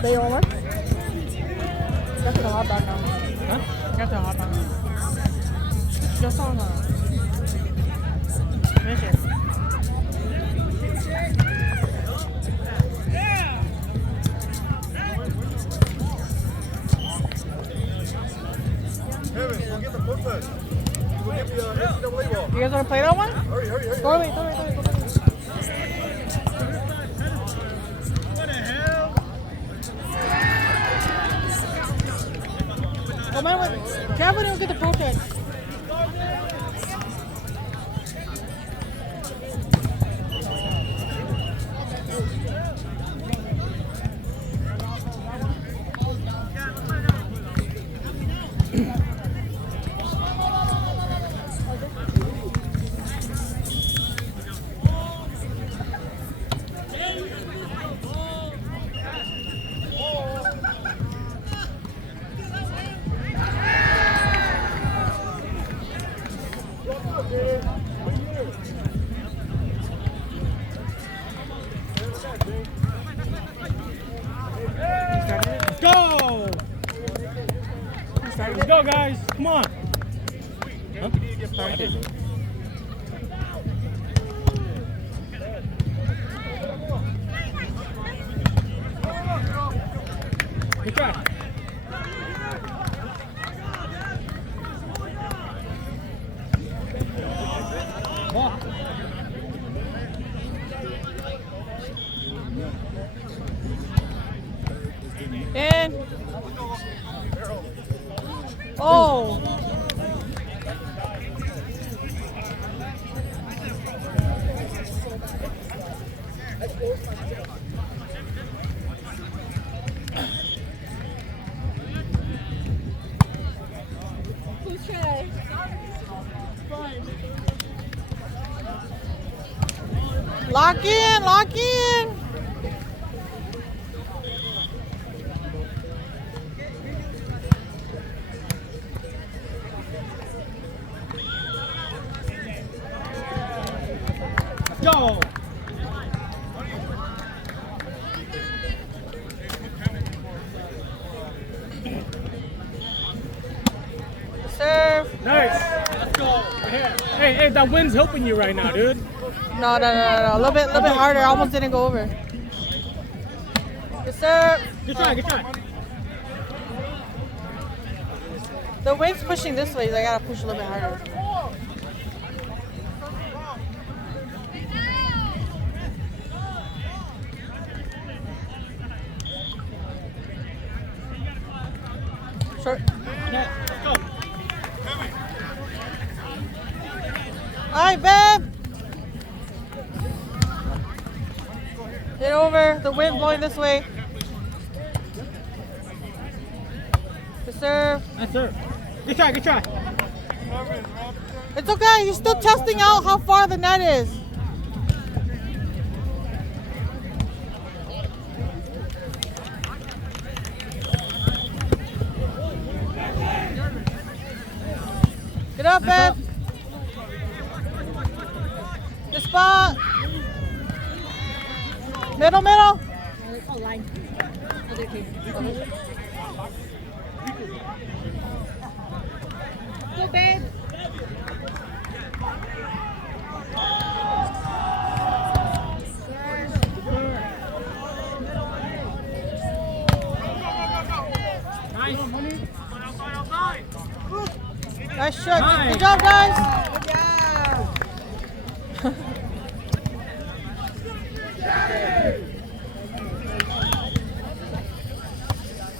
They all work? Get to the hot dog now. Huh? Get to the hot dog. Just on finish it. You guys want to play that one? Hurry. Go away. Oh man, Kevin didn't get the protest. Let's go, guys. Come on. Huh? Good try. Ball. And oh. Who's trying? Lock in. Go. Serve. Nice. Let's go. Hey, that wind's helping you right now, dude. No. A little bit harder. I almost didn't go over. Good serve. Good try. The wind's pushing this way, so I gotta push a little bit harder. Short. Yeah, let's go. Alright, babe. Get over. The wind blowing this way. Good serve. Nice serve. Good try. It's okay. You're still testing out how far the net is. Get up, babe. Good spot. Middle. Line. Other team. Go, babe. Nice shot. Nice. Good job, guys.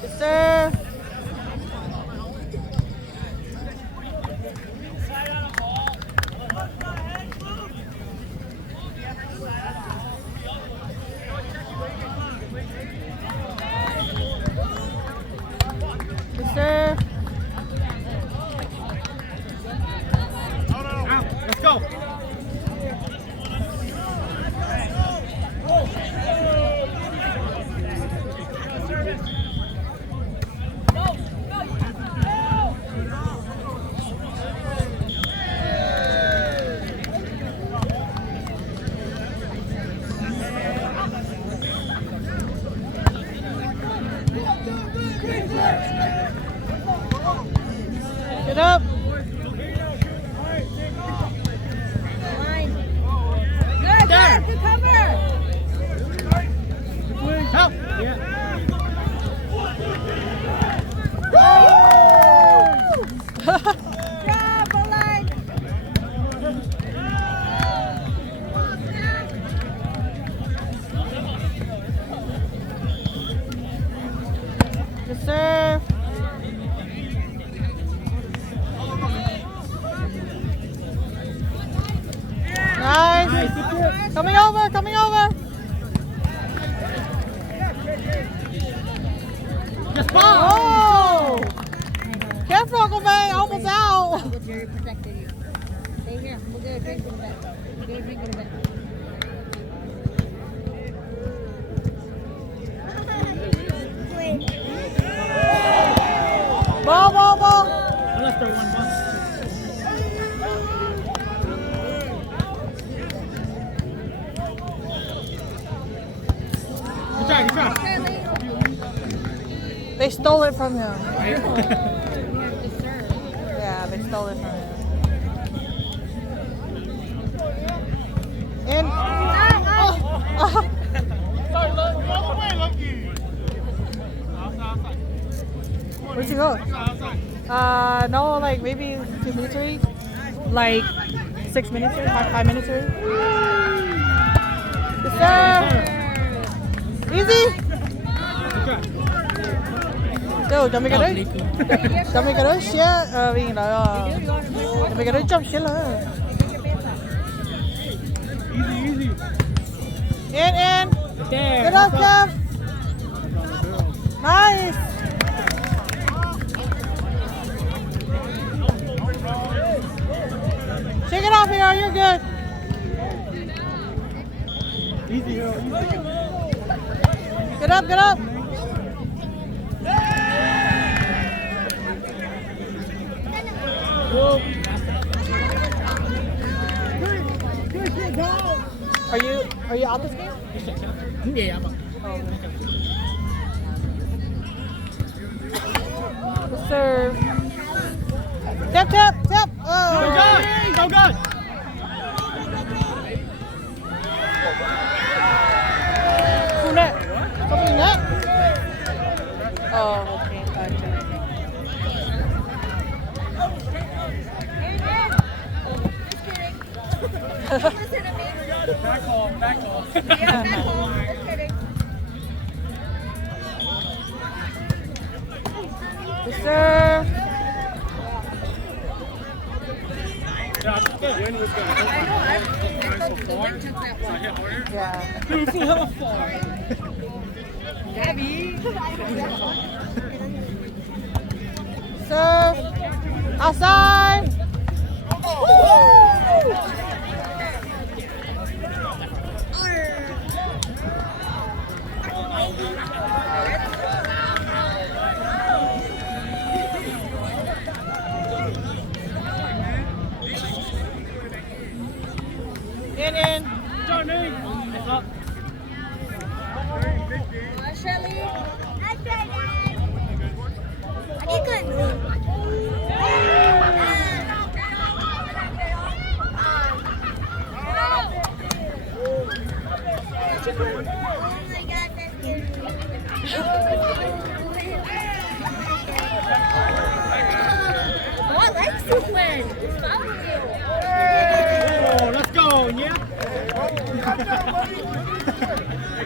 Good serve. Good serve. Let's go. Coming over, coming over. Oh! Careful, Uncle May, almost out. Jerry protected you. Stay here. We'll get a drink in a bit. We'll get a drink in a bit. Ball, ball, ball. Let's throw one ball. Good try, good try. They stole it from him. Yeah, they stole it from him. And where'd you go? No, like maybe 2 minutes away. Like 6 minutes away, 5 minutes away. Good serve. Easy. Đâu, cho mấy cái đấy. Cho mấy cái đấy xe vì nó cho mấy cái đấy trong xe là. Easy, easy. In. There. Good up, Jeff. Nice. Shake it off here, you're good. Easy, girl. Easy. Get up, get up. Are you out this game? Yeah, I'm up. The serve. Tap, tap, tap. Oh. Go good. Go good. Full net. Something net. Oh, okay. Gotcha. Back home, back home. Yeah, back home. Just kidding. The serve. Yeah, I'm good. Win was good. I know. I thought the wind took that one. Yeah. Dude, it's hella far. Gabby. Serve. Outside. In. Johnny. It's up. Shelly. Oh, I like to win. It's fun with you. Oh, let's go, yeah.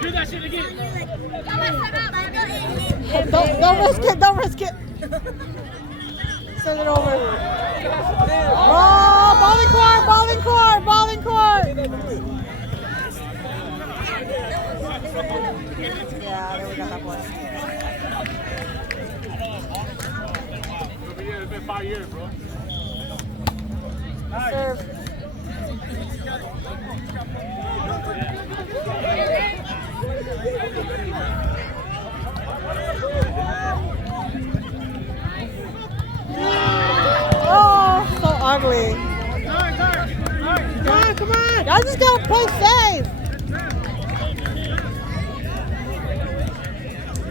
Do that shit again. Don't risk it. Don't risk it. Send it over. Oh, bowling court, bowling court, bowling court. Yeah, there we got that boy. It's been 5 years, bro. Serve. Oh, so ugly. Come on. Y'all just gotta play safe.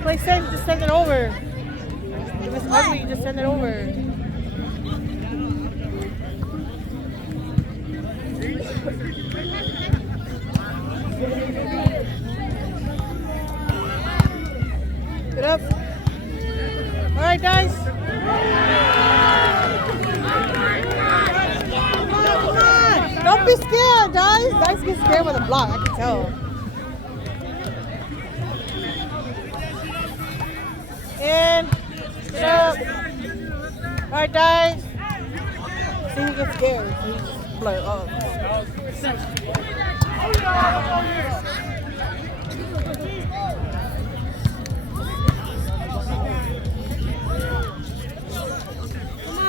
Play safe, just send it over. If it's ugly, you just send it over. Get up. All right, guys. Come on. Don't be scared, guys. Guys get scared with a block, I can tell. In. Get up. All right, guys. See, he gets scared. So he just like, oh.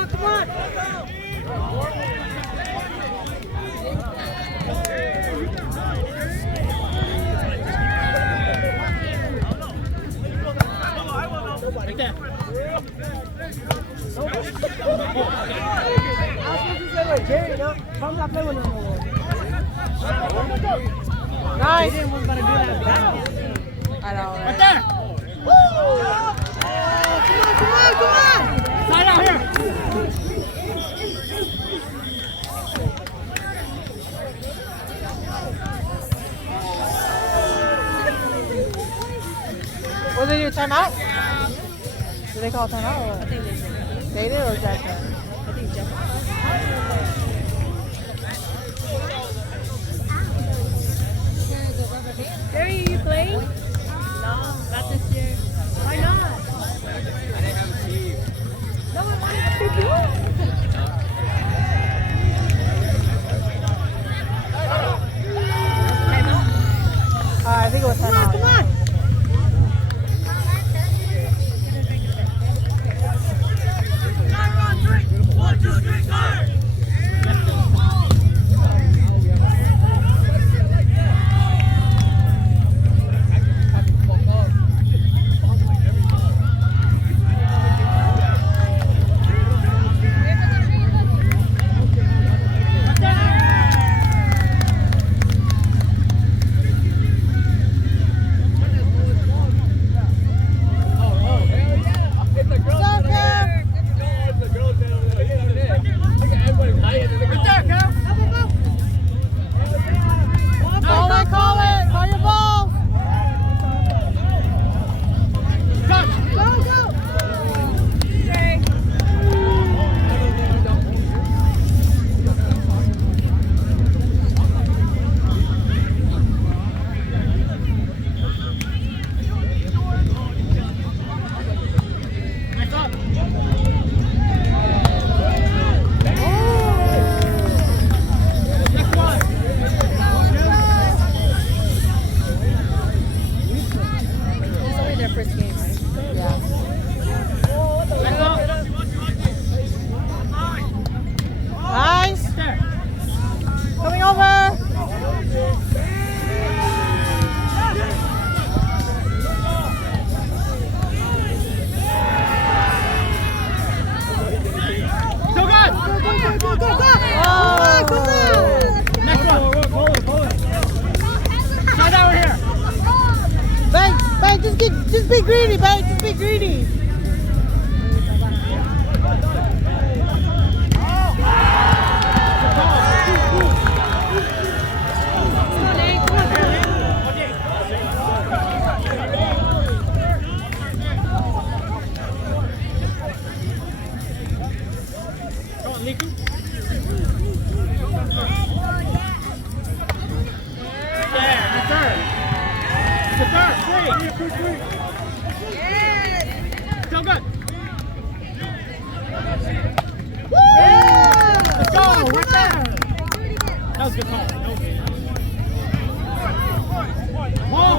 Come on. Right there. I was supposed to say like Jerry, no? I'm not playing with him no more. Nice. They didn't want to do that. I know, Right right? there. Come on. Side out here. Was it your timeout? Did they call timeout or what? They did or Jack did? I think Jeff. Jerry, are you playing? No, not this year. Why not? I didn't have a team. No one wanted to pick you up. I think it was timeout. Come on. Call it. Call your ball. It's only their first game, right? Yeah. Nice. Coming over. Still good. Oh. Next one. Side out here. Bang, just be greedy, bang, just be greedy. Come on, Liku. There, that's her. It's her. Three. Still good. Let's go. Right there. That was a good call. Ball.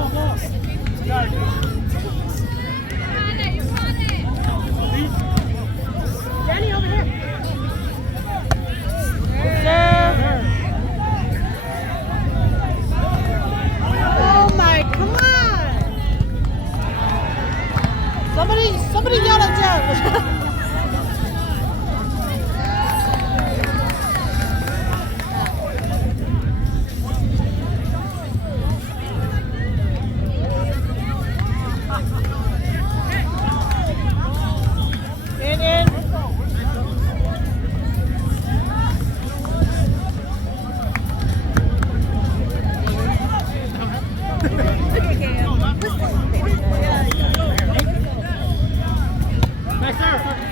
Danny, over here. Oh my, come on. Somebody yell at Jeff. In. Next serve.